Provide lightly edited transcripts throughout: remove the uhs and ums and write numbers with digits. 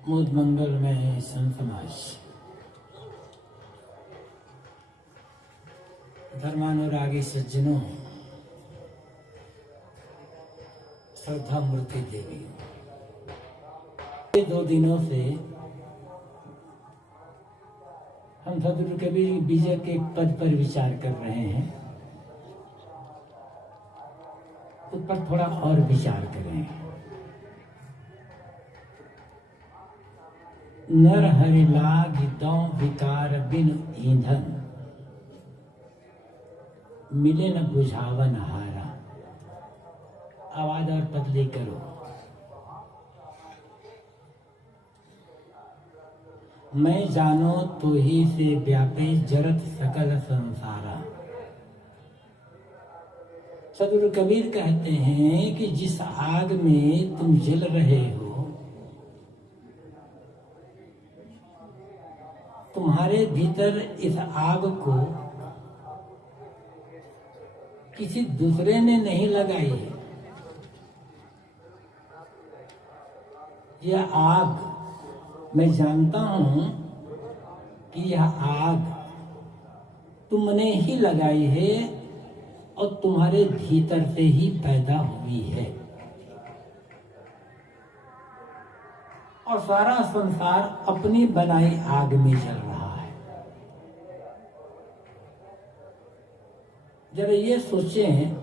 मुद मंगल में संसमाज धर्मानुरागी सज्जनों, श्रद्धा मूर्ति देवी, 2 दिनों से हम सदगुरु कबीर विजय के पद पर विचार कर रहे हैं। उस पर थोड़ा और विचार करें। नर हरि लाग दौ विकार बिन ईंधन, मिले न बुझावन हारा। आवाज और पतली करो। मैं जानो तो ही से व्यापे जरत सकल संसारा। सदगुरु कबीर कहते हैं कि जिस आग में तुम जल रहे हो, तुम्हारे भीतर इस आग को किसी दूसरे ने नहीं लगाई है। यह आग मैं जानता हूं कि यह आग तुमने ही लगाई है और तुम्हारे भीतर से ही पैदा हुई है। और सारा संसार अपनी बनाई आग में जल रहा है। जरा ये सोचें,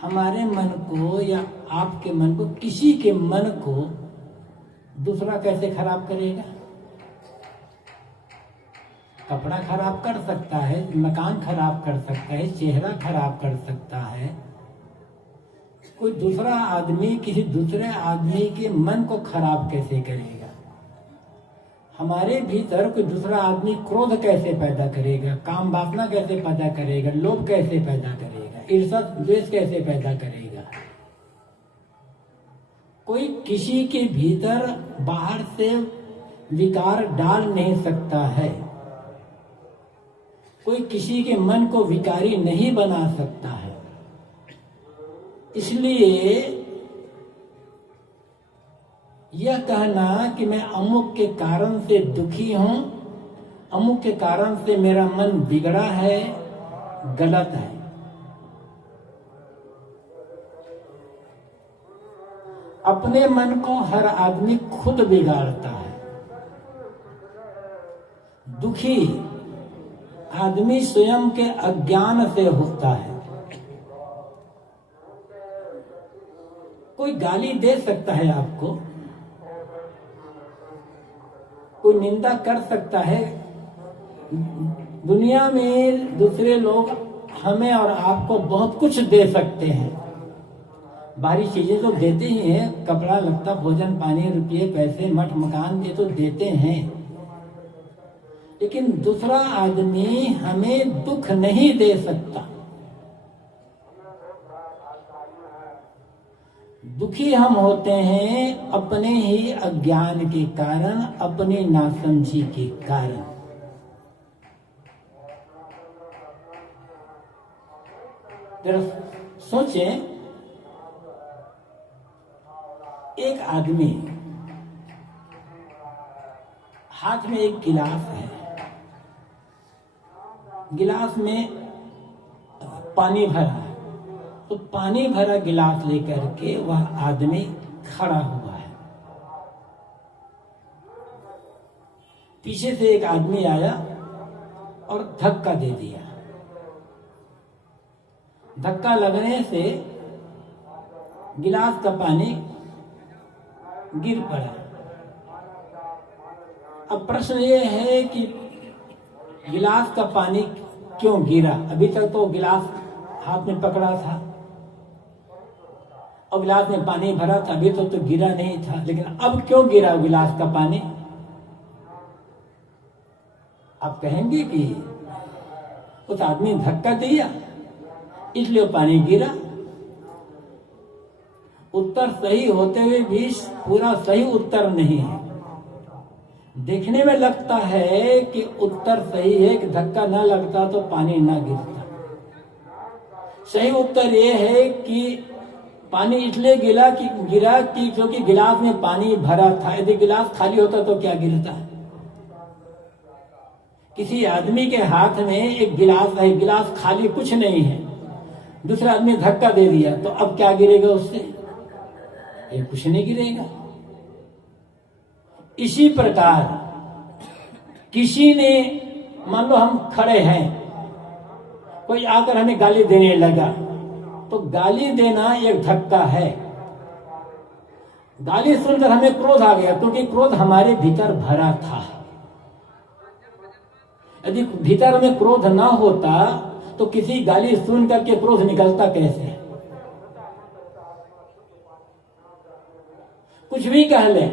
हमारे मन को या आपके मन को, किसी के मन को दूसरा कैसे खराब करेगा? कपड़ा खराब कर सकता है, मकान खराब कर सकता है, चेहरा खराब कर सकता है। कोई दूसरा आदमी किसी दूसरे आदमी के मन को खराब कैसे करेगा? हमारे भीतर कोई दूसरा आदमी क्रोध कैसे पैदा करेगा, काम वासना कैसे पैदा करेगा, लोभ कैसे पैदा करेगा, ईर्ष्या द्वेष कैसे पैदा करेगा? कोई किसी के भीतर बाहर से विकार डाल नहीं सकता है। कोई किसी के मन को विकारी नहीं बना सकता है। इसलिए यह कहना कि मैं अमुक के कारण से दुखी हूं, अमुक के कारण से मेरा मन बिगड़ा है, गलत है। अपने मन को हर आदमी खुद बिगाड़ता है। दुखी आदमी स्वयं के अज्ञान से होता है। कोई गाली दे सकता है आपको, कोई निंदा कर सकता है। दुनिया में दूसरे लोग हमें और आपको बहुत कुछ दे सकते हैं। बाहरी चीजें तो देते ही हैं, कपड़ा लत्ता भोजन पानी रुपये पैसे मठ मकान ये तो देते हैं। लेकिन दूसरा आदमी हमें दुख नहीं दे सकता। दुखी हम होते हैं अपने ही अज्ञान के कारण, अपने नासमझी के कारण। जरा सोचें, एक आदमी हाथ में एक गिलास है, गिलास में पानी भरा है, तो पानी भरा गिलास लेकर के वह आदमी खड़ा हुआ है। पीछे से एक आदमी आया और धक्का दे दिया। धक्का लगने से गिलास का पानी गिर पड़ा। अब प्रश्न ये है कि गिलास का पानी क्यों गिरा? अभी तक तो गिलास हाथ में पकड़ा था और गिलास में पानी भरा था, अभी तो गिरा नहीं था। लेकिन अब क्यों गिरा गिलास का पानी? आप कहेंगे कि उस आदमी ने धक्का दिया इसलिए पानी गिरा। उत्तर सही होते हुए भी पूरा सही उत्तर नहीं है। देखने में लगता है कि उत्तर सही है, कि धक्का न लगता तो पानी न गिरता। सही उत्तर यह है कि पानी इसलिए गिरा कि क्योंकि गिलास में पानी भरा था। यदि गिलास खाली होता तो क्या गिरता है? किसी आदमी के हाथ में एक गिलास है, गिलास खाली कुछ नहीं है, दूसरा आदमी धक्का दे दिया तो अब क्या गिरेगा उससे? ये कुछ नहीं गिरेगा। इसी प्रकार किसी ने, मान लो हम खड़े हैं, कोई आकर हमें गाली देने लगा, तो गाली देना एक धक्का है। गाली सुनकर हमें क्रोध आ गया क्योंकि क्रोध हमारे भीतर भरा था। यदि भीतर हमें क्रोध ना होता तो किसी गाली सुन करके क्रोध निकलता कैसे? कुछ भी कह ले,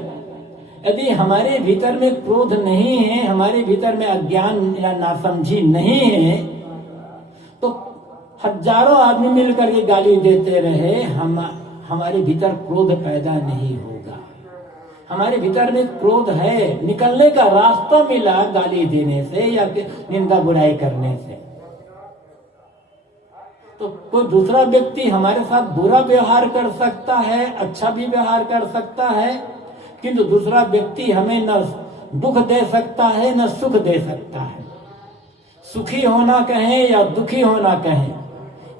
यदि हमारे भीतर में क्रोध नहीं है, हमारे भीतर में अज्ञान या नासमझी नहीं है, तो हजारों आदमी मिलकर के गाली देते रहे, हमारे भीतर क्रोध पैदा नहीं होगा। हमारे भीतर में क्रोध है, निकलने का रास्ता मिला गाली देने से या निंदा बुराई करने से। तो कोई दूसरा व्यक्ति हमारे साथ बुरा व्यवहार कर सकता है, अच्छा भी व्यवहार कर सकता है, किंतु दूसरा व्यक्ति हमें न दुख दे सकता है न सुख दे सकता है। सुखी होना कहें या दुखी होना कहें,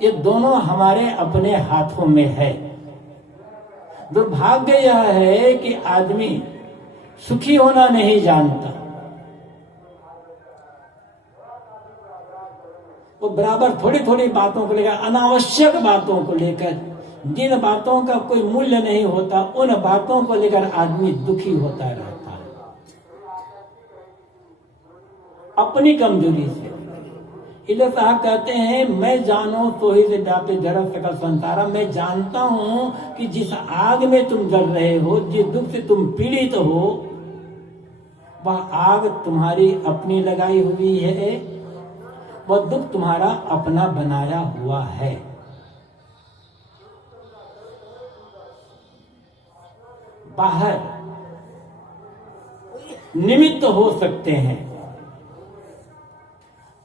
ये दोनों हमारे अपने हाथों में है। दुर्भाग्य यह है कि आदमी सुखी होना नहीं जानता, वो बराबर थोड़ी थोड़ी बातों को लेकर, अनावश्यक बातों को लेकर, जिन बातों का कोई मूल्य नहीं होता, उन बातों को लेकर आदमी दुखी होता रहता है अपनी कमजोरी से। इसलिए साहब कहते हैं, मैं जानो तो ही से व्यापी जगत सकल संसारा। मैं जानता हूं कि जिस आग में तुम जल रहे हो, जिस दुख से तुम पीड़ित हो, वह आग तुम्हारी अपनी लगाई हुई है, वह दुख तुम्हारा अपना बनाया हुआ है। बाहर निमित्त हो सकते हैं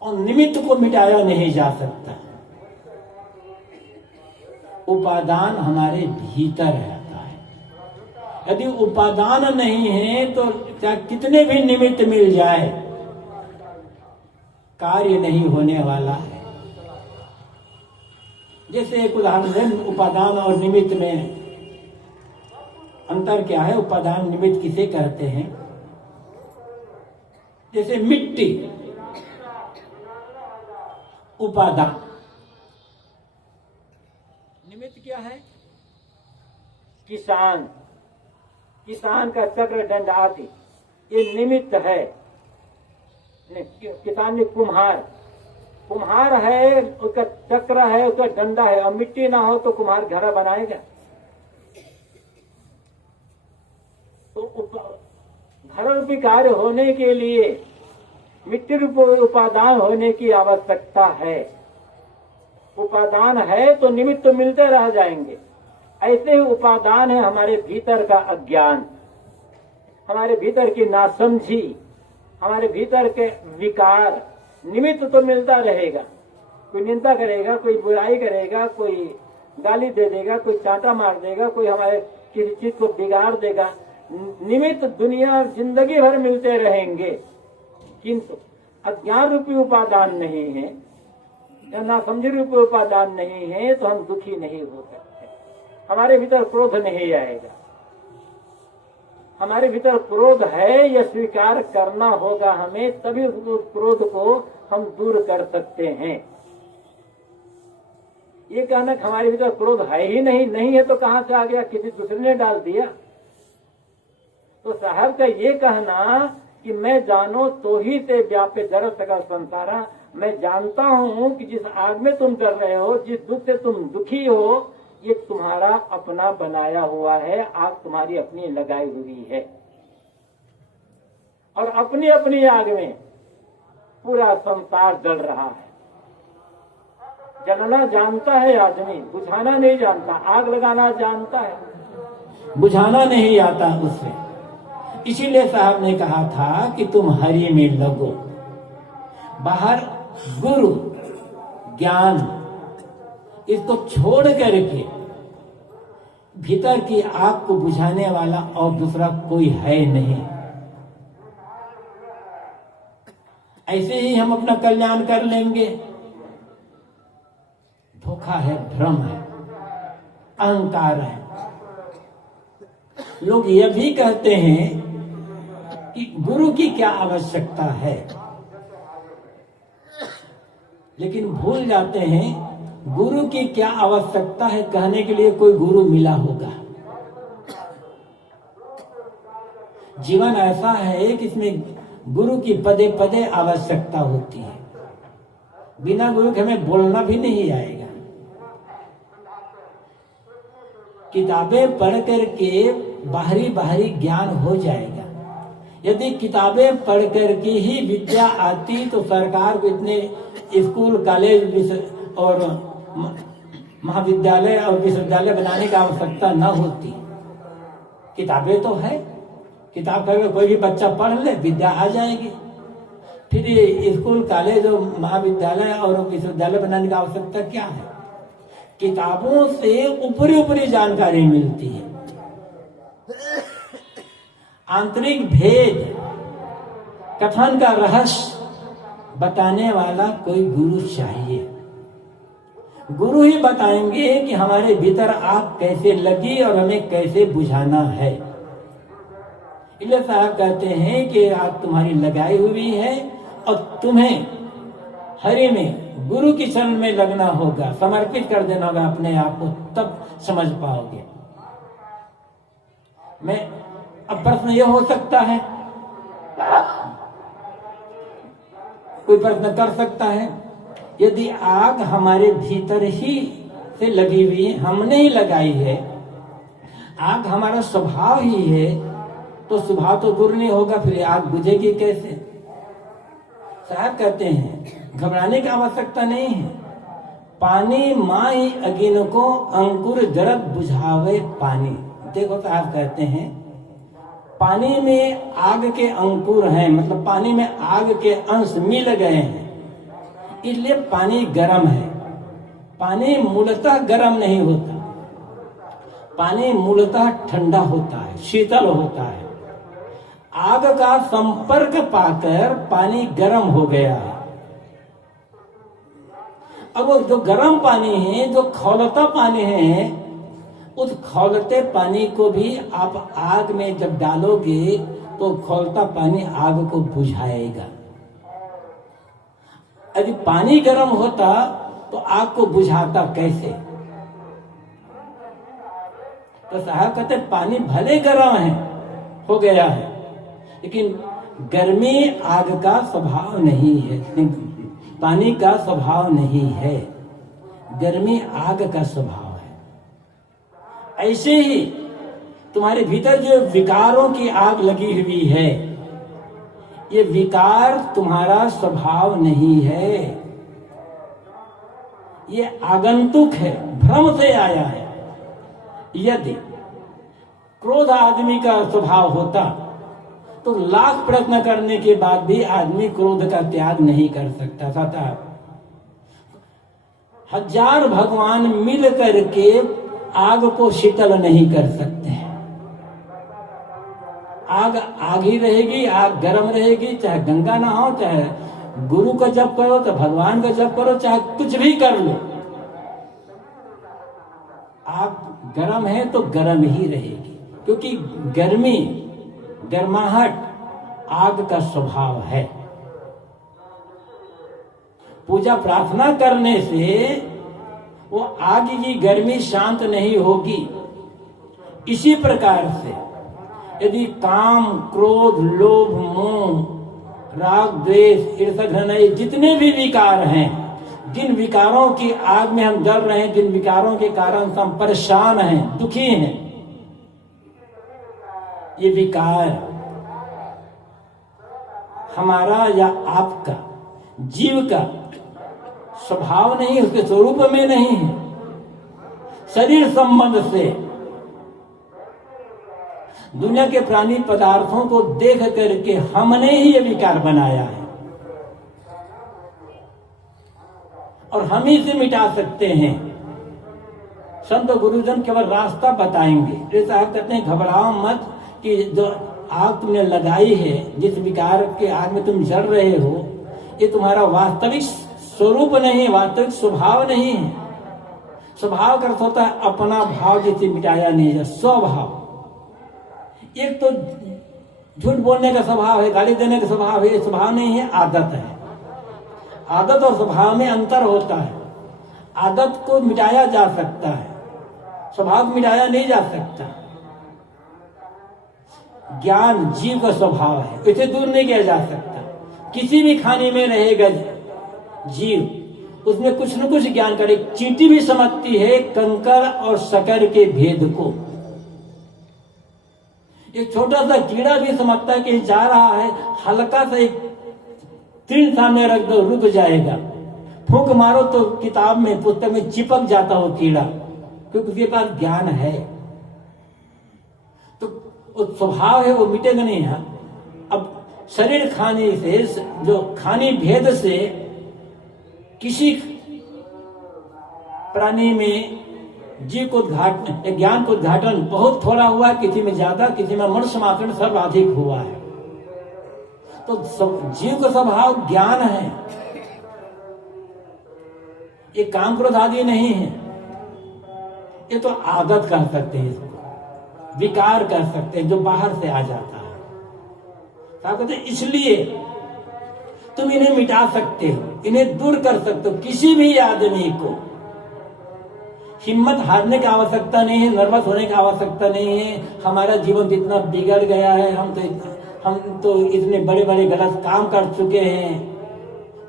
और निमित्त को मिटाया नहीं जा सकता। उपादान हमारे भीतर रहता है। यदि उपादान नहीं है तो चाहे कितने भी निमित्त मिल जाए, कार्य नहीं होने वाला है। जैसे एक उदाहरण है, उपादान और निमित्त में अंतर क्या है? उपादान निमित्त किसे कहते हैं? जैसे मिट्टी उपादान, निमित्त क्या है? किसान, किसान का चक्र दंड आदि ये निमित्त है। किसान ने कुम्हार, कुम्हार है, उसका चक्र है, उसका डंडा है, और मिट्टी ना हो तो कुम्हार घर बनाएगा? तो घर रूपी कार्य होने के लिए मिट्टी रूप उपादान होने की आवश्यकता है। उपादान है तो निमित्त तो मिलते रह जाएंगे। ऐसे ही उपादान है हमारे भीतर का अज्ञान, हमारे भीतर की नासमझी, हमारे भीतर के विकार। निमित्त तो मिलता रहेगा, कोई निंदा करेगा, कोई बुराई करेगा, कोई गाली दे देगा, कोई चांटा मार देगा, कोई हमारे किसी चीज को बिगाड़ देगा। निमित्त दुनिया जिंदगी भर मिलते रहेंगे, किंतु अज्ञान रूपी उपादान नहीं है या नासमझी रूपी उपादान नहीं है तो हम दुखी नहीं हो सकते। हमारे भीतर क्रोध नहीं आएगा। हमारे भीतर क्रोध है, यह स्वीकार करना होगा हमें, तभी उस क्रोध को हम दूर कर सकते हैं। ये कहना कि हमारे भीतर क्रोध है ही नहीं, नहीं है तो कहां से आ गया? किसी दूसरे ने डाल दिया। तो साहब का ये कहना कि मैं जानो तो ही से व्यापे जगत सकल संसारा, मैं जानता हूं कि जिस आग में तुम कर रहे हो, जिस दुख से तुम दुखी हो, ये तुम्हारा अपना बनाया हुआ है, आग तुम्हारी अपनी लगाई हुई है। और अपनी अपनी आग में पूरा संसार जल रहा है। जलना जानता है आदमी, बुझाना नहीं जानता। आग लगाना जानता है, बुझाना नहीं आता उससे। इसीलिए साहब ने कहा था कि तुम हरि में लगो। बाहर गुरु ज्ञान, इसको छोड़ करके भीतर की आग को बुझाने वाला और दूसरा कोई है नहीं। ऐसे ही हम अपना कल्याण कर लेंगे। धोखा है, भ्रम है, अहंकार है। लोग यह भी कहते हैं कि गुरु की क्या आवश्यकता है, लेकिन भूल जाते हैं गुरु की क्या आवश्यकता है कहने के लिए कोई गुरु मिला होगा। जीवन ऐसा है कि इसमें गुरु की पदे पदे आवश्यकता होती है। बिना गुरु के हमें बोलना भी नहीं आएगा। किताबें पढ़ करके बाहरी बाहरी ज्ञान हो जाएगा। यदि किताबें पढ़ करके ही विद्या आती तो सरकार को इतने स्कूल, कॉलेज और महाविद्यालय और विश्वविद्यालय बनाने की आवश्यकता न होती। किताबें तो है, किताब का कोई भी बच्चा पढ़ ले, विद्या आ जाएगी। फिर ये स्कूल, कॉलेज और महाविद्यालय और विश्वविद्यालय बनाने की आवश्यकता क्या है? किताबों से ऊपरी ऊपरी जानकारी मिलती है। आंतरिक भेद, कथन का रहस्य बताने वाला कोई गुरु चाहिए। गुरु ही बताएंगे कि हमारे भीतर आग कैसे लगी और हमें कैसे बुझाना है। इसलिए साहब कहते हैं कि आग तुम्हारी लगाई हुई है और तुम्हें हरि में, गुरु की शरण में लगना होगा, समर्पित कर देना होगा अपने आप को, तब समझ पाओगे। मैं अब प्रश्न यह हो सकता है, कोई प्रश्न कर सकता है, यदि आग हमारे भीतर ही से लगी हुई है, हमने ही लगाई है, आग हमारा स्वभाव ही है, तो स्वभाव तो दूर नहीं होगा, फिर आग बुझेगी कैसे? साहब कहते हैं घबराने की आवश्यकता नहीं है। पानी माई अगिन को अंकुर जरद बुझावे पानी। देखो साहब कहते हैं पानी में आग के अंकुर हैं, मतलब पानी में आग के अंश मिल गए हैं, इसलिए पानी गर्म है। पानी मूलतः गर्म नहीं होता, पानी मूलतः ठंडा होता है, शीतल होता है। आग का संपर्क पाकर पानी गर्म हो गया है। अब वो जो गर्म पानी है, जो खौलता पानी है, उस खौलते पानी को भी आप आग में जब डालोगे तो खौलता पानी आग को बुझाएगा। यदि पानी गर्म होता तो आग को बुझाता कैसे? तो साहब कहते पानी भले गर्म है, हो गया है, लेकिन गर्मी आग का स्वभाव नहीं है, पानी का स्वभाव नहीं है, गर्मी आग का स्वभाव है। ऐसे ही तुम्हारे भीतर जो विकारों की आग लगी हुई है, ये विकार तुम्हारा स्वभाव नहीं है, ये आगंतुक है, भ्रम से आया है। यदि क्रोध आदमी का स्वभाव होता तो लाख प्रयत्न करने के बाद भी आदमी क्रोध का त्याग नहीं कर सकता था। हजार भगवान मिल करके आग को शीतल नहीं कर सकते। आग आग ही रहेगी, आग गर्म रहेगी, चाहे गंगा नहाओ, चाहे गुरु का जप करो, तो भगवान का जप करो, चाहे कुछ भी कर लो, आग गर्म है तो गर्म ही रहेगी, क्योंकि गर्मी, गर्माहट आग का स्वभाव है। पूजा प्रार्थना करने से वो आग की गर्मी शांत नहीं होगी। इसी प्रकार से यदि काम, क्रोध, लोभ, मोह, राग, द्वेष, ईर्ष्या, घृणा, जितने भी विकार हैं, जिन विकारों की आग में हम जल रहे हैं, जिन विकारों के कारण हम परेशान हैं, दुखी हैं, ये विकार हमारा या आपका, जीव का स्वभाव नहीं, उसके स्वरूप में नहीं है। शरीर संबंध से दुनिया के प्राणी पदार्थों को देख करके हमने ही ये विकार बनाया है, और हम ही से मिटा सकते हैं। संत गुरुजन केवल रास्ता बताएंगे। जैसे आप कहते हैं घबराओ मत कि जो आग तुमने लगाई है, जिस विकार के आग में तुम जल रहे हो, ये तुम्हारा वास्तविक स्वरूप नहीं है, वास्तविक स्वभाव नहीं है। स्वभाव का अर्थ होता है अपना भाव जिसे मिटाया नहीं है, स्वभाव। एक तो झूठ बोलने का स्वभाव है, गाली देने का स्वभाव है, स्वभाव नहीं है, आदत है। आदत और स्वभाव में अंतर होता है। आदत को मिटाया जा सकता है, स्वभाव को मिटाया नहीं जा सकता। ज्ञान जीव का स्वभाव है, इसे दूर नहीं किया जा सकता। किसी भी खाने में रहेगा जीव, उसमें कुछ न कुछ ज्ञान करे। चींटी भी समझती है कंकर और शकर के भेद को। एक छोटा सा कीड़ा भी समझता है कि जा रहा है, हल्का सा एक तीर सामने रख दो रुक जाएगा, फूंक मारो तो किताब में पुस्तक में चिपक जाता हो कीड़ा, क्योंकि उसके पास ज्ञान है। तो वो स्वभाव है, वो मिटेगा नहीं है। अब शरीर खाने से, जो खाने भेद से किसी प्राणी में जीव को उद्घाटन, ज्ञान को उद्घाटन बहुत थोड़ा हुआ है, किसी में ज्यादा, किसी में मनुष्य मात्र सर्वाधिक हुआ है। तो जीव का स्वभाव ज्ञान है, ये काम क्रोध आदि नहीं है। ये तो आदत कह सकते हैं, इसको विकार कह सकते हैं, जो बाहर से आ जाता है। क्या कहते हैं? इसलिए तुम इन्हें मिटा सकते हो, इन्हें दूर कर सकते हो। किसी भी आदमी को हिम्मत हारने की आवश्यकता नहीं है, नर्वस होने की आवश्यकता नहीं है। हमारा जीवन इतना बिगड़ गया है, हम तो इतने बड़े बड़े गलत काम कर चुके हैं,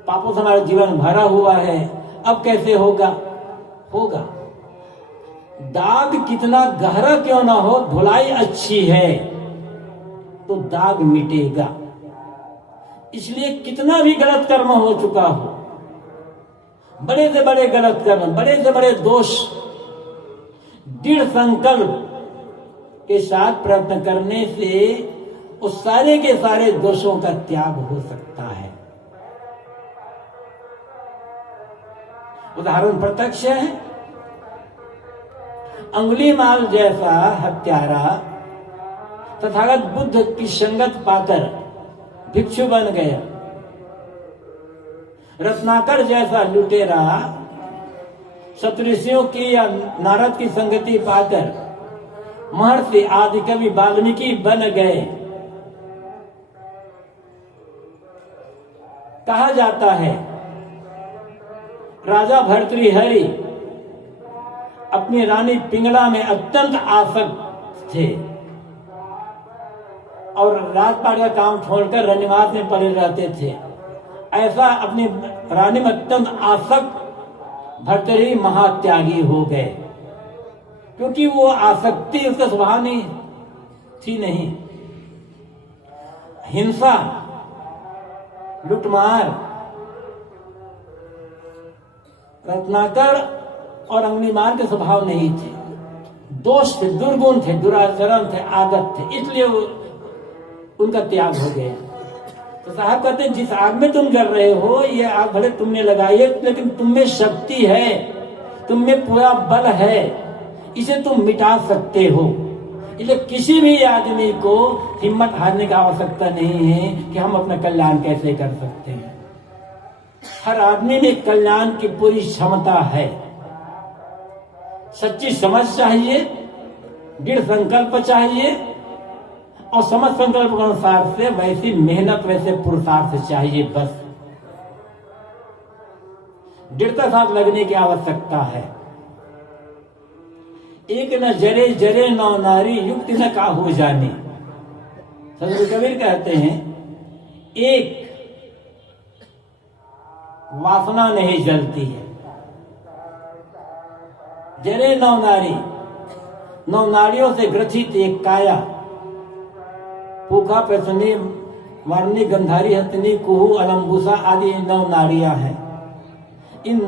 पापों से हमारा जीवन भरा हुआ है, अब कैसे होगा? होगा। दाग कितना गहरा क्यों ना हो, धुलाई अच्छी है तो दाग मिटेगा। इसलिए कितना भी गलत कर्म हो चुका हो, बड़े से बड़े गलत कर्म, बड़े से बड़े दोष, दृढ़ संकल्प के साथ प्रयत्न करने से उस सारे के सारे दोषों का त्याग हो सकता है। उदाहरण प्रत्यक्ष है। अंगुलीमाल जैसा हत्यारा तथागत बुद्ध की संगत पाकर भिक्षु बन गया। रत्नाकर जैसा लुटेरा सप्तऋषियों की या नारद की संगति पाकर महर्षि आदि कवि वाल्मीकि बन गए। कहा जाता है राजा भर्तृहरि अपनी रानी पिंगला में अत्यंत आसक्त थे और राजपाट का काम छोड़कर रनिवास में पड़े रहते थे। ऐसा अपनी रानी में अत्यंत आसक्त भर्तृहरि महात्यागी हो गए, क्योंकि वो आसक्ति उसका स्वभाव नहीं थी। नहीं, हिंसा, लुटमार, रत्नाकर और अंगुलीमाल के स्वभाव नहीं थे। दोष थे, दुर्गुण थे, दुराचरण थे, आदत थे, इसलिए उनका त्याग हो गया। तो साहब कहते हैं जिस आग में तुम जल रहे हो, ये आग भले तुमने लगाई है, लेकिन तुम में शक्ति है, तुम में पूरा बल है, इसे तुम मिटा सकते हो। इसलिए किसी भी आदमी को हिम्मत हारने की आवश्यकता नहीं है कि हम अपना कल्याण कैसे कर सकते हैं। हर आदमी में कल्याण की पूरी क्षमता है। सच्ची समझ चाहिए, दृढ़ संकल्प चाहिए और समझ संकल्प के अनुसार से वैसी मेहनत, वैसे पुरुषार्थ चाहिए। बस दृढ़ता साथ लगने की आवश्यकता है। एक न जरे जरे नौ नारी युक्ति न काहू जाने। संत कबीर कहते हैं एक वासना नहीं जलती है, जरे नौ नारी, नौ नारियों से ग्रथित एक काया, पूखा, पैसनी, वर्णी, गंधारी, हथनी, कुहू, अलम्बुसा आदि 9 नाड़ियां हैं। इन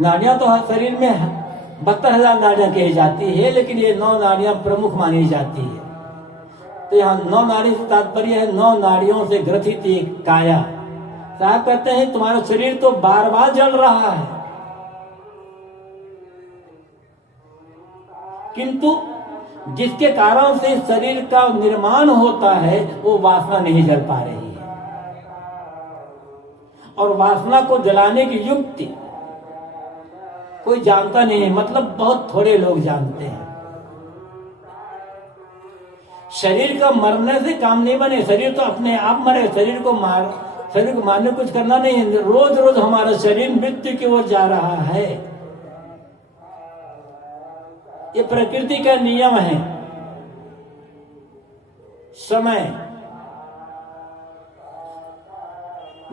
नाड़ियां तो शरीर में 72,000 नाड़ियां कही जाती है, लेकिन ये 9 नाड़ियां प्रमुख मानी जाती है। तो यहाँ 9 नाड़ी से तात्पर्य है 9 नाड़ियों से ग्रथित एक काया। साहब कहते हैं तुम्हारा शरीर तो बार बार जल रहा है, किंतु जिसके कारण से शरीर का निर्माण होता है वो वासना नहीं जल पा रही है। और वासना को जलाने की युक्ति कोई जानता नहीं है, मतलब बहुत थोड़े लोग जानते हैं। शरीर का मरने से काम नहीं बने, शरीर तो अपने आप मरे, शरीर को मारने कुछ करना नहीं है। रोज रोज हमारा शरीर मृत्यु की ओर जा रहा है, ये प्रकृति का नियम है। समय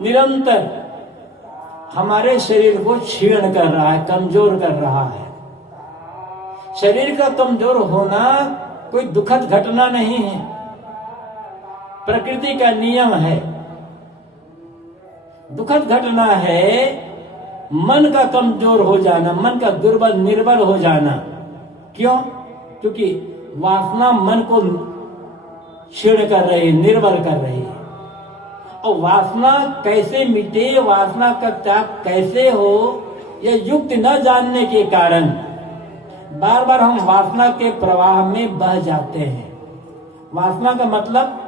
निरंतर हमारे शरीर को क्षीण कर रहा है, कमजोर कर रहा है। शरीर का कमजोर होना कोई दुखद घटना नहीं है, प्रकृति का नियम है। दुखद घटना है मन का कमजोर हो जाना, मन का दुर्बल निर्बल हो जाना। क्यों? क्योंकि वासना मन को क्षीण कर रही है, निर्बल कर रही है। और वासना कैसे मिटे, वासना का त्याग कैसे हो, यह युक्ति न जानने के कारण बार बार हम वासना के प्रवाह में बह जाते हैं। वासना का मतलब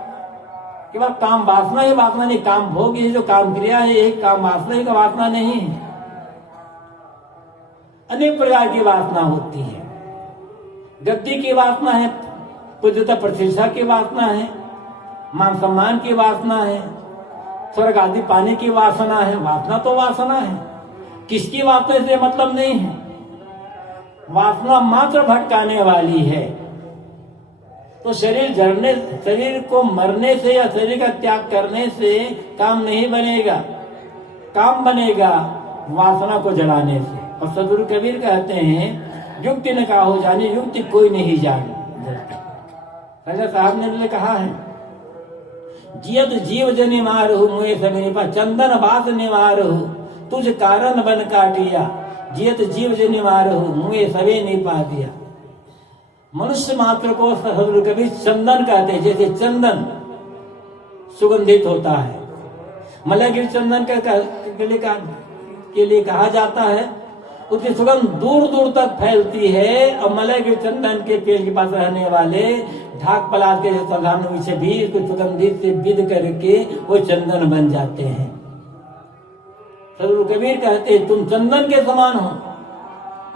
केवल काम वासना ही वासना नहीं, काम भोग ये जो काम क्रिया है एक काम वासना ही का वासना नहीं है। अनेक प्रकार की वासना होती है। गद्दी की वासना है, पूज्यता प्रतिष्ठा की वासना है, मान सम्मान की वासना है, स्वर्ग आदि पाने की वासना है। वासना तो वासना है, किसकी वासना से मतलब नहीं है। वासना मात्र भटकाने वाली है। तो शरीर को मरने से या शरीर का त्याग करने से काम नहीं बनेगा, काम बनेगा वासना को जलाने से। और सदगुरु कबीर कहते हैं युक्ति न का हो जाने, युक्ति कोई नहीं जाने। राजा साहब ने कहा है जियत जीव जनि मारहु मुए समीपा चंदन बास निवारहु तुझ कारण बन काटिया जियत जीव जनि मारहु मुए सवे निपा दिया। मनुष्य मात्र को सदगुरु कबीर चंदन कहते हैं। जैसे चंदन सुगंधित होता है, मलयगिरी चंदन के लिए कहा जाता है, उसकी सुगंध दूर दूर तक फैलती है। और मलयगिरी चंदन के पेड़ के पास रहने वाले ढाक पलाद के साधारण से भी इसको सुगंधित से विद करके वो चंदन बन जाते हैं। सदगुरु कबीर कहते हैं तुम चंदन के समान हो।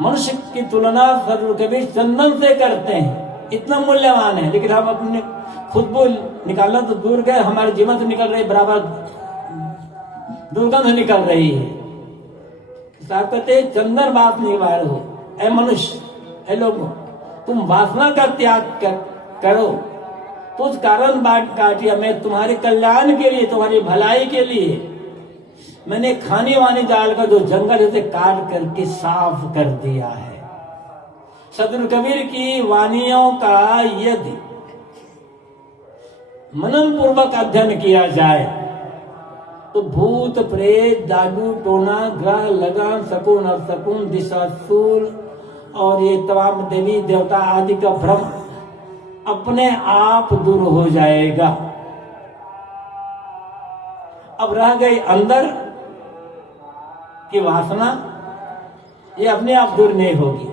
मनुष्य की तुलना सदगुरु कबीर चंदन से करते हैं, इतना मूल्यवान है। लेकिन हम अपने खुशबू निकालना तो दूर गए, हमारे जीवन से निकल रही बराबर दुर्गंध निकल रही है। साहब कहते चंदन बात निवार हो। ऐ मनुष्य, ऐ लोगों, तुम वासना का त्याग करो तो उस कारण बाट काटिया मैं तुम्हारे कल्याण के लिए, तुम्हारी भलाई के लिए मैंने खाने वाने जाल का जो जंगल से काट करके साफ कर दिया है। सदगुरु कबीर की वाणियों का यदि मनन पूर्वक अध्ययन किया जाए तो भूत प्रेत जादू टोना ग्रह लगान शकुन और शकुन दिशाशूल और ये तमाम देवी देवता आदि का भ्रम अपने आप दूर हो जाएगा। अब रह गई अंदर की वासना, ये अपने आप दूर नहीं होगी।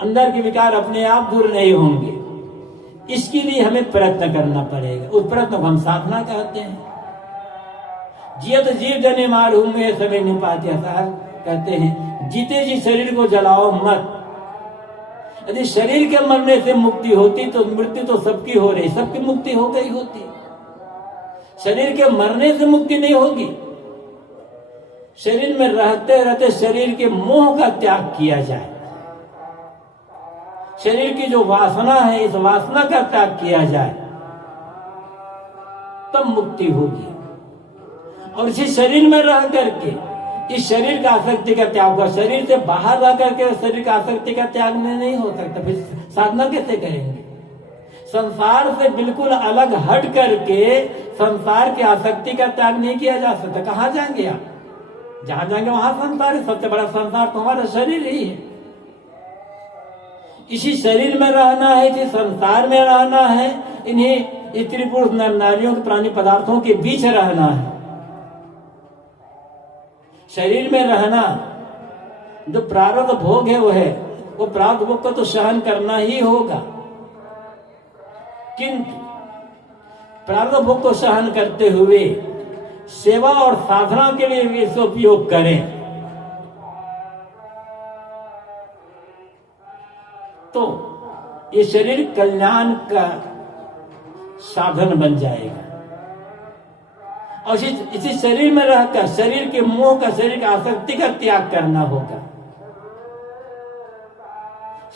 अंदर के विकार अपने आप दूर नहीं होंगे। इसके लिए हमें प्रयत्न करना पड़ेगा। उस प्रयत्न को हम साधना कहते हैं। जियत जीव जने मारू में सभी निपात्या साहब कहते हैं जीते जी शरीर को जलाओ मत। यदि शरीर के मरने से मुक्ति होती तो मृत्यु तो सबकी हो रही, सबकी मुक्ति हो गई होती। शरीर के मरने से मुक्ति नहीं होगी। शरीर में रहते रहते शरीर के मोह का त्याग किया जाए, शरीर की जो वासना है इस वासना का त्याग किया जाए, तब मुक्ति होगी। और इसी शरीर में रह करके इस शरीर का आसक्ति का त्याग होगा। शरीर से बाहर रह करके शरीर का आसक्ति का त्याग नहीं हो सकता। फिर साधना कैसे करेंगे? संसार से बिल्कुल अलग हट करके संसार की आसक्ति का त्याग नहीं किया जा सकता। कहाँ जाएंगे आप? जहां जाएंगे वहां संसार है। सबसे बड़ा संसार तो हमारा शरीर ही है। इसी शरीर में रहना है, इसी संसार में रहना है, इन्हीं स्त्री पुरुष नर नारियों के प्राणी पदार्थों के बीच रहना है। शरीर में रहना जो प्रारब्ध भोग है वो है वो प्रारब्ध भोग को तो सहन करना ही होगा, किंतु प्रारब्ध भोग को सहन करते हुए सेवा और साधना के लिए भी इसका उपयोग करें तो ये शरीर कल्याण का साधन बन जाएगा। और इसी शरीर में रहकर शरीर के मोह का, शरीर का आसक्ति का त्याग करना होगा।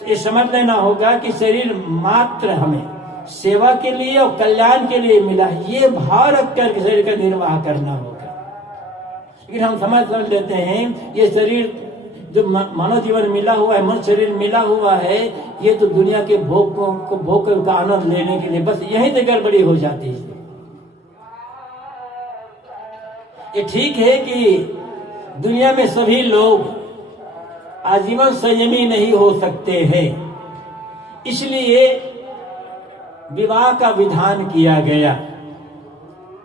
ये समझ लेना होगा कि शरीर मात्र हमें सेवा के लिए और कल्याण के लिए मिला है, ये भाव रख कर शरीर का निर्वाह करना होगा। लेकिन हम समझ लेते हैं ये शरीर जो मानव जीवन मिला हुआ है, मनुष्य शरीर मिला हुआ है, ये तो दुनिया के भोग का आनंद लेने के लिए, बस यहीं से गड़बड़ी हो जाती है। ये ठीक है कि दुनिया में सभी लोग आजीवन संयमी नहीं हो सकते हैं, इसलिए विवाह का विधान किया गया।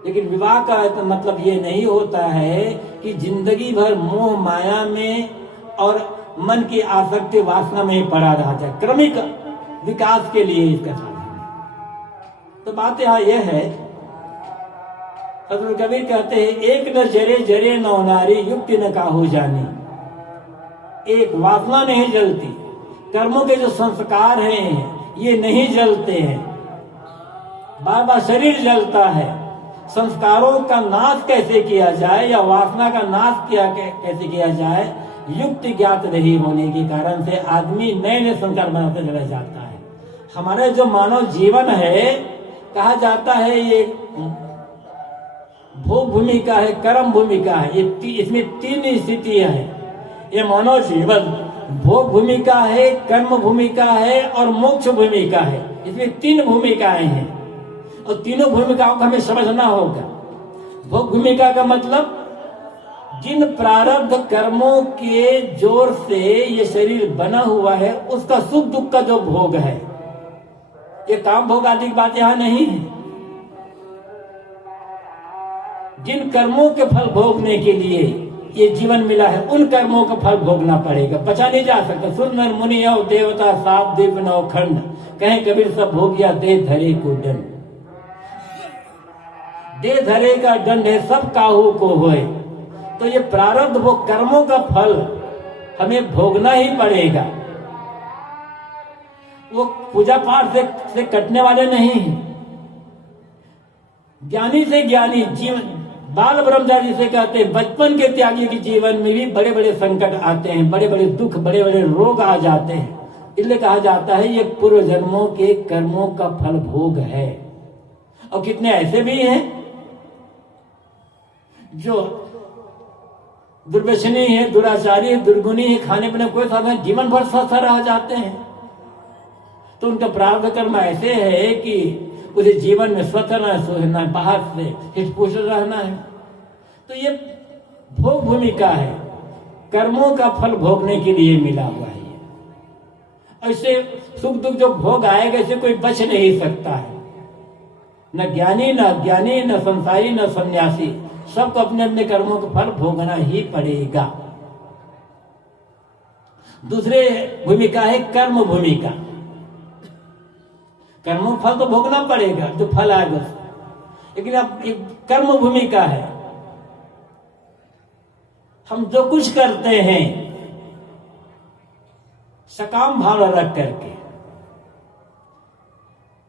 लेकिन विवाह का मतलब ये नहीं होता है कि जिंदगी भर मोह माया में और मन की आसक्ति वासना में ही पड़ा रहा जाए, क्रमिक विकास के लिए इसका साधन है। तो बात यहाँ यह है, सतगुरु कबीर कहते हैं, एक न जरे जरे नौ नारी युक्ति न काहू जानी। एक वासना नहीं जलती, कर्मों के जो संस्कार हैं ये नहीं जलते हैं, बार बार शरीर जलता है। संस्कारों का नाश कैसे किया जाए या वासना का नाश कैसे किया जाए, युक्ति ज्ञात नहीं होने के कारण से आदमी नए नए संस्कार बनाते चला जाता है। हमारा जो मानव जीवन है, कहा जाता है ये भोग भूमिका है, कर्म भूमिका है, ये इसमें तीन स्थितियां हैं। ये मानव जीवन भोग भूमिका है, कर्म भूमिका है और मोक्ष भूमिका है। इसमें तीन भूमिकाएं हैं और तीनों भूमिकाओं को हमें समझना होगा। भोग भूमिका का मतलब जिन प्रारब्ध कर्मों के जोर से ये शरीर बना हुआ है उसका सुख दुख का जो भोग है, ये काम भोग आदि की बात यहां नहीं है। जिन कर्मों के फल भोगने के लिए ये जीवन मिला है, उन कर्मों का फल भोगना पड़ेगा, बचा नहीं जा सकता। सुंदर मुनि और देवता सात दीप नौ खंड, कहें कबीर सब भोगिया दे धरे को दंड। दे धरे का दंड है सब काहू को होए। तो ये प्रारब्ध वो कर्मों का फल हमें भोगना ही पड़ेगा। वो पूजा पाठ से कटने वाले नहीं हैं। ज्ञानी से ज्ञानी जीवन, बाल ब्रह्मचारी जिसे कहते हैं, बचपन के त्यागी के जीवन में भी बड़े बड़े संकट आते हैं, बड़े बड़े दुख, बड़े बड़े रोग आ जाते हैं। इसलिए कहा जाता है ये पूर्व जन्मों के कर्मों का फल भोग है। और कितने ऐसे भी हैं जो दुर्व्यसनी है, दुराचारी है, दुर्गुणी है, खाने पीने कोई साधन, जीवन भर स्वस्थ रह जाते हैं। तो उनका प्रारब्ध कर्म ऐसे है कि उसे जीवन में स्वस्थ रहना है, बाहर से हिट-पुष्ट रहना है। तो ये भोग भूमिका है, कर्मों का फल भोगने के लिए मिला हुआ है। ऐसे सुख दुख जो भोग आएगा इसे कोई बच नहीं सकता है, न ज्ञानी न अज्ञानी, न संसारी न सन्यासी, सबको अपने अपने कर्मों का फल भोगना ही पड़ेगा। दूसरे भूमिका है कर्म भूमिका। कर्म फल तो भोगना पड़ेगा, जो फल आएगा, लेकिन अब एक कर्म भूमिका है। हम जो कुछ करते हैं सकाम भाव रख करके,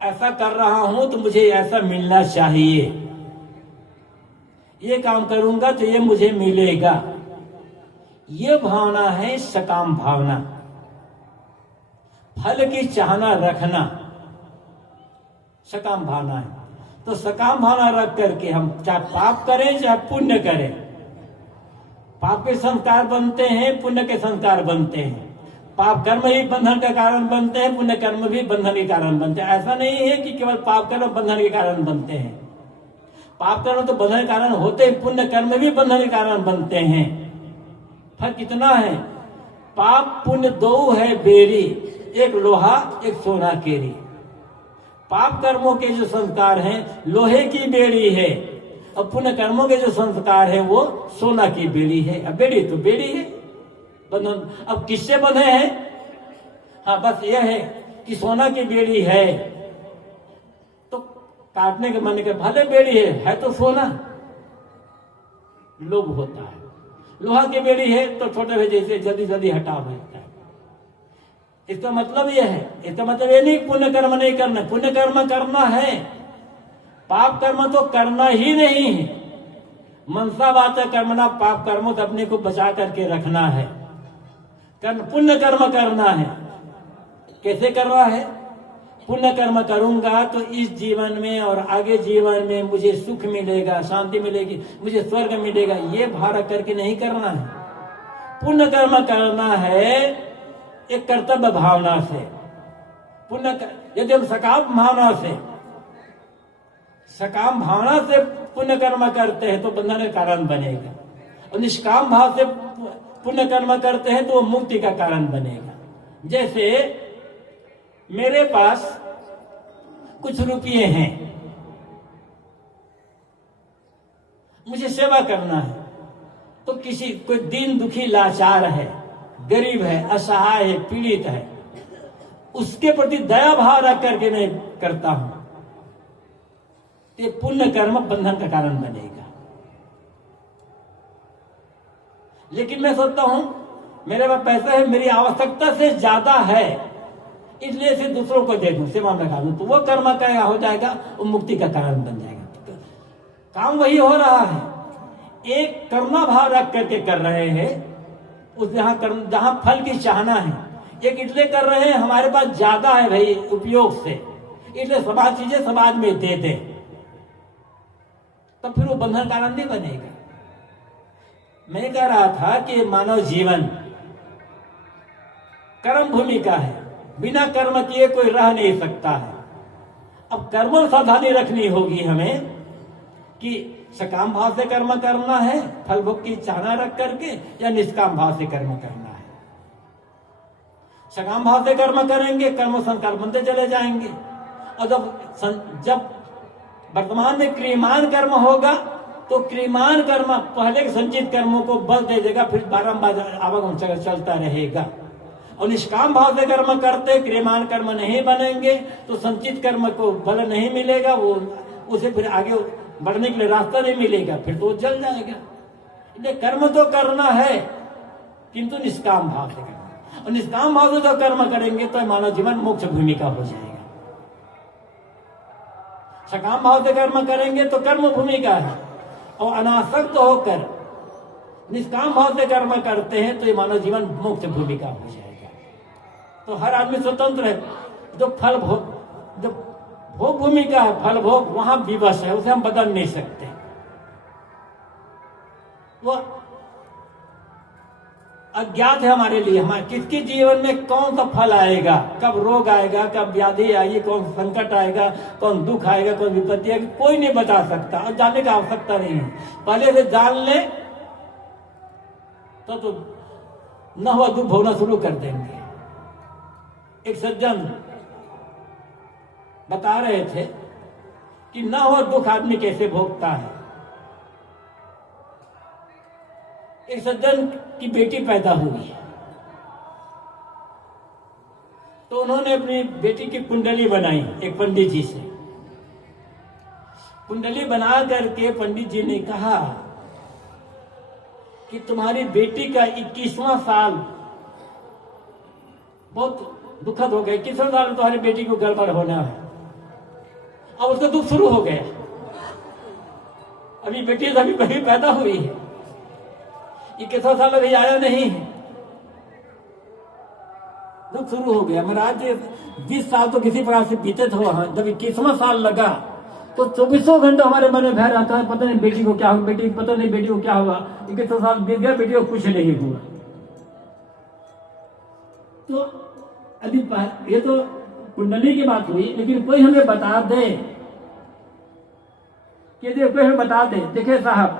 ऐसा कर रहा हूं तो मुझे ऐसा मिलना चाहिए, ये काम करूंगा तो ये मुझे मिलेगा, ये भावना है सकाम भावना। फल की चाहना रखना सकाम भावना है। तो सकाम भावना रख करके हम चाहे पाप करें चाहे पुण्य करें, पाप के संस्कार बनते हैं, पुण्य के संस्कार बनते हैं। पाप कर्म ही बंधन का कारण बनते हैं, पुण्य कर्म भी बंधन के कारण बनते हैं। ऐसा नहीं है कि केवल पाप कर्म बंधन के कारण बनते हैं। पाप कर्म तो बंधन के कारण होते हैं, पुण्य कर्म भी बंधन के कारण बनते हैं। फर्क कितना है, पाप पुण्य दो है बेरी, एक लोहा एक सोना केरी। पाप कर्मों के जो संस्कार हैं लोहे की बेड़ी है, और पुण्य कर्मों के जो संस्कार हैं वो सोना की बेड़ी है। अब बेड़ी तो बेड़ी है, बंधन अब किससे बंधे हैं? हाँ, बस यह है कि सोना की बेड़ी है तो काटने के मन के, भले बेड़ी है तो सोना, लोभ होता है। लोहा की बेड़ी है तो छोटे भेजे से जल्दी जल्दी हटा देता है। इसका मतलब यह है, इसका मतलब ये नहीं पुण्य कर्म नहीं करना, पुण्य कर्म करना है, पाप कर्म तो करना ही नहीं है। मनसा बात है कर्मना पाप कर्मों से अपने को बचा करके रखना है, पुण्य कर्म करना है। कैसे करना है? पुण्य कर्म करूंगा तो इस जीवन में और आगे जीवन में मुझे सुख मिलेगा, शांति मिलेगी, मुझे स्वर्ग मिलेगा, ये भार करके नहीं करना है। पुण्य कर्म करना है एक कर्तव्य भावना से। यदि हम सकाम भावना से पुण्य कर्म करते हैं तो बंधन का कारण बनेगा, और निष्काम भाव से पुण्य कर्म करते हैं तो वो मुक्ति का कारण बनेगा। जैसे मेरे पास कुछ रुपये हैं, मुझे सेवा करना है, तो कोई दीन दुखी लाचार है, गरीब है, असहाय है, पीड़ित है, उसके प्रति दया भाव रख करके मैं करता हूं, ये पुण्य कर्म बंधन का कारण बनेगा। लेकिन मैं सोचता हूं मेरे पास पैसा है, मेरी आवश्यकता से ज्यादा है, इसलिए से दूसरों को दे दूं, सेवा में खा दूं, तो वो कर्म क्या हो जाएगा, वो मुक्ति का कारण बन जाएगा। काम वही हो रहा है, एक करुणा भाव रख करके कर रहे हैं, उस जहां फल की चाहना है। एक इसलिए कर रहे हैं हमारे पास ज्यादा है भाई उपयोग से, इसलिए समाज चीजें समाज में दे दे, तब फिर वो बंधन कारण नहीं बनेगा। मैं कह रहा था कि मानव जीवन कर्म भूमि का है, बिना कर्म किए कोई रह नहीं सकता है। अब कर्म सावधानी रखनी होगी हमें कि सकाम भाव से कर्म करना है, फल भोग की चाहना रख करके, या निष्काम भाव से कर्म करना है। सकाम भाव से कर्म करेंगे, कर्म संस्कार बनते चले जाएंगे, और जब वर्तमान में क्रियमान कर्म होगा तो क्रियमान कर्म पहले के संचित कर्मों को बल दे देगा, फिर बारंबार आवागमन चलता रहेगा। और निष्काम भाव से कर्म करते क्रियमान कर्म नहीं बनेंगे तो संचित कर्म को बल नहीं मिलेगा, वो उसे फिर आगे बढ़ने के लिए रास्ता नहीं मिलेगा, फिर तो जल जाएगा। इसलिए कर्म तो करना है किंतु निष्काम भाव से करना, और निष्काम भाव से जो कर्म करेंगे तो मानव जीवन मोक्ष भूमि का हो जाएगा। सकाम भाव से कर्म करेंगे तो कर्म भूमि का है, और अनासक्त होकर निष्काम भाव से कर्म करते हैं तो ये मानव जीवन मोक्ष भूमि का हो जाएगा। तो हर आदमी स्वतंत्र है, जो भोग भूमि का है, फल भोग वहां विवश है, उसे हम बदल नहीं सकते। वो अज्ञात है हमारे लिए, हमारे किसके जीवन में कौन सा फल आएगा, कब रोग आएगा, कब व्याधि आएगी, कौन संकट आएगा, कौन दुख आएगा, कौन विपत्ति आएगी, कोई नहीं बता सकता, और जानने की आवश्यकता नहीं है। पहले से जान ले तो न हुआ दुख भोगना शुरू कर देंगे। एक सज्जन बता रहे थे कि न हुआ दुख आदमी कैसे भोगता है। एक सज्जन की बेटी पैदा हुई, तो उन्होंने अपनी बेटी की कुंडली बनाई एक पंडित जी से। कुंडली बना करके पंडित जी ने कहा कि तुम्हारी बेटी का 21वां साल बहुत दुखद हो गया, 21वां साल में तुम्हारी बेटी को गड़बड़ होना है। अब उसका दुख शुरू हो गया, अभी बेटी अभी पैदा हुई है, 21वां साल अभी आया नहीं है, दुख शुरू हो गया। मेरा आज 20 साल तो किसी प्रकार से बीते थे वहां, जब 21वां साल लगा तो 24 घंटे हमारे मन में भय रहता है, पता नहीं बेटी को क्या हुआ, पता नहीं बेटी को क्या हुआ, 21 साल बीत गया, बेटी को कुछ नहीं हुआ। तो अभी ये तो कुंडली की बात हुई, लेकिन कोई हमें बता दे कि कोई हमें बता दे, देखिए साहब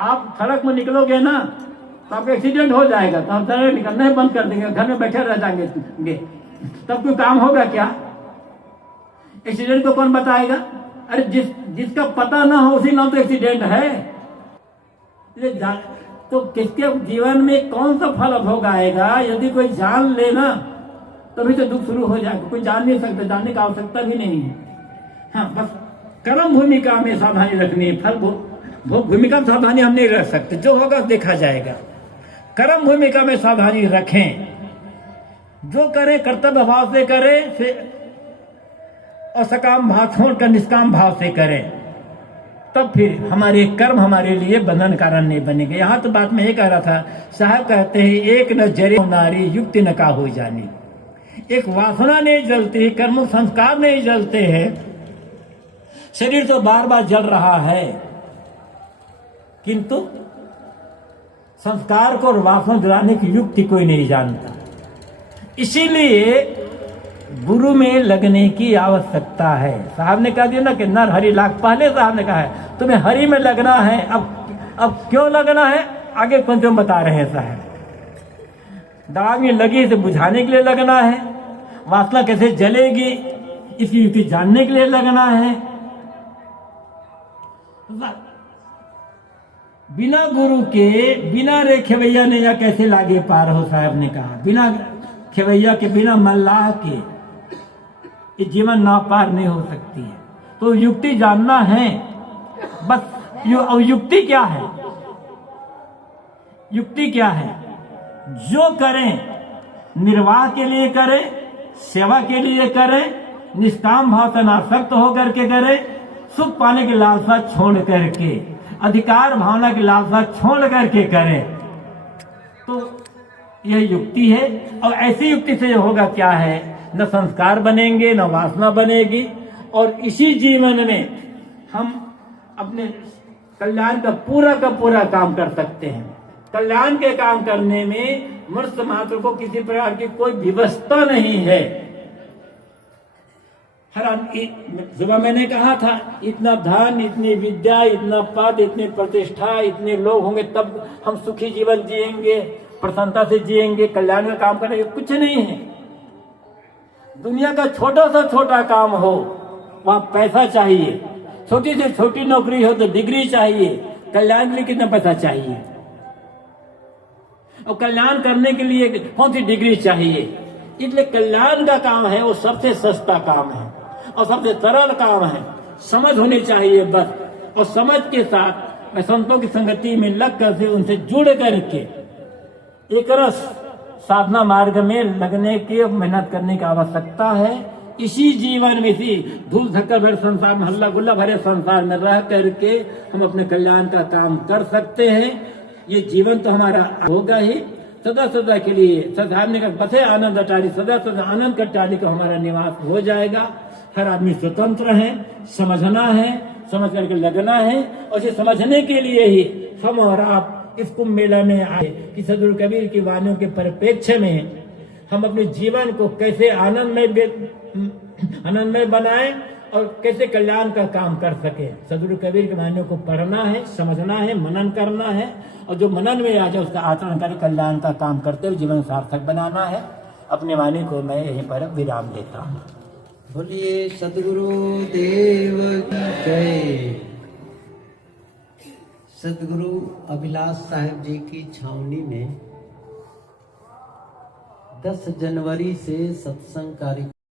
आप सड़क में निकलोगे ना तो आपका एक्सीडेंट हो जाएगा, तो हम सड़क निकलना ही बंद कर देंगे, घर में बैठे रह जाएंगे, तब कोई काम होगा क्या? एक्सीडेंट को कौन बताएगा? अरे जिसका पता ना हो उसी नाम तो एक्सीडेंट है। तो किसके जीवन में कौन सा फल भोग आएगा, यदि कोई जान लेना तभी तो दुख शुरू हो जाएगा। कोई जान नहीं सकता, जानने का आवश्यकता भी नहीं है। हाँ, बस कर्म भूमिका में सावधानी रखनी है। फल भूमिका में सावधानी हम नहीं रख सकते, जो होगा देखा जाएगा। कर्म भूमिका में सावधानी रखें, जो करें कर्तव्य भाव से करें और सकाम भाव छोड़कर निष्काम भाव से करें, तब फिर हमारे कर्म हमारे लिए बंधन कारण नहीं बनेंगे। यहाँ तो बात में ये कह रहा था, साहब कहते हैं एक न जरे नारी युक्ति न का हो जानी। एक वासना नहीं जलती, कर्म संस्कार नहीं जलते हैं, शरीर तो बार बार जल रहा है, किंतु संस्कार को और वासना जलाने की युक्ति कोई नहीं जानता। इसीलिए गुरु में लगने की आवश्यकता है। साहब ने कह दिया ना कि नर हरि लाख, पहले साहब ने कहा है तुम्हें हरि में लगना है। अब क्यों लगना है आगे कौन तुम बता रहे हैं साहब। दाग में लगी इसे बुझाने के लिए लगना है, वासना कैसे जलेगी इसकी युक्ति जानने के लिए लगना है। बिना गुरु के, बिना रे खेवैया ने या कैसे लागे पार हो, साहब ने कहा। बिना खेवैया के, बिना मल्लाह के ये जीवन ना पार नहीं हो सकती है। तो युक्ति जानना है बस। युक्ति क्या है? युक्ति क्या है? जो करें निर्वाह के लिए करें, सेवा के लिए करें, निष्काम भाव से नासक्त होकर के करें, सुख पाने की लालसा छोड़ करके, अधिकार भावना की लालसा छोड़ करके करें, तो यह युक्ति है। और ऐसी युक्ति से होगा क्या है, न संस्कार बनेंगे न वासना बनेगी, और इसी जीवन में हम अपने कल्याण का पूरा काम कर सकते हैं। कल्याण के काम करने में मनुष्य मात्र को किसी प्रकार की कोई व्यवस्था नहीं है। सुबह मैंने कहा था, इतना धन, इतनी विद्या, इतना पद, इतनी प्रतिष्ठा, इतने लोग होंगे तब हम सुखी जीवन जिएंगे, प्रसन्नता से जिएंगे, कल्याण का काम करेंगे। कुछ नहीं है। दुनिया का छोटा से छोटा काम हो वहां पैसा चाहिए, छोटी से छोटी नौकरी हो तो डिग्री चाहिए। कल्याण के लिए कितना पैसा चाहिए, और कल्याण करने के लिए कौन सी डिग्री चाहिए। इसलिए कल्याण का काम है वो सबसे सस्ता काम है और सबसे सरल काम है। समझ होनी चाहिए बस, और समझ के साथ संतों की संगति में लग कर उनसे जुड़ करके एक रस साधना मार्ग में लगने की, मेहनत करने की आवश्यकता है। इसी जीवन में, इसी धूल धक्कर भरे संसार में, हल्ला गुल्ला भरे संसार में रह करके हम अपने कल्याण का काम कर सकते हैं। ये जीवन तो हमारा होगा ही सदा सदा के लिए। साधने का पथे आनंद अटारी, सदा सदा आनंद का टाली का हमारा निवास हो जाएगा। हर आदमी स्वतंत्र है, समझना है, समझ करके लगना है। और ये समझने के लिए ही हम और आप इस कुंभ मेला में आए कि सदगुरु कबीर की वाणियों के परिप्रेक्ष्य में हम अपने जीवन को कैसे आनंदमय बनाएं और कैसे कल्याण का काम कर सके। सदगुरु कबीर की वाणियों को पढ़ना है, समझना है, मनन करना है, और जो मनन में आ जाए उसका आचरण कर कल्याण का काम करते हुए जीवन सार्थक बनाना है। अपनी वाणी को मैं यहीं पर विराम देता हूँ। बोलिए सदगुरु देव की जय। सदगुरु अभिलाष साहेब जी की छावनी में 10 जनवरी से सत्संग कार्यक्रम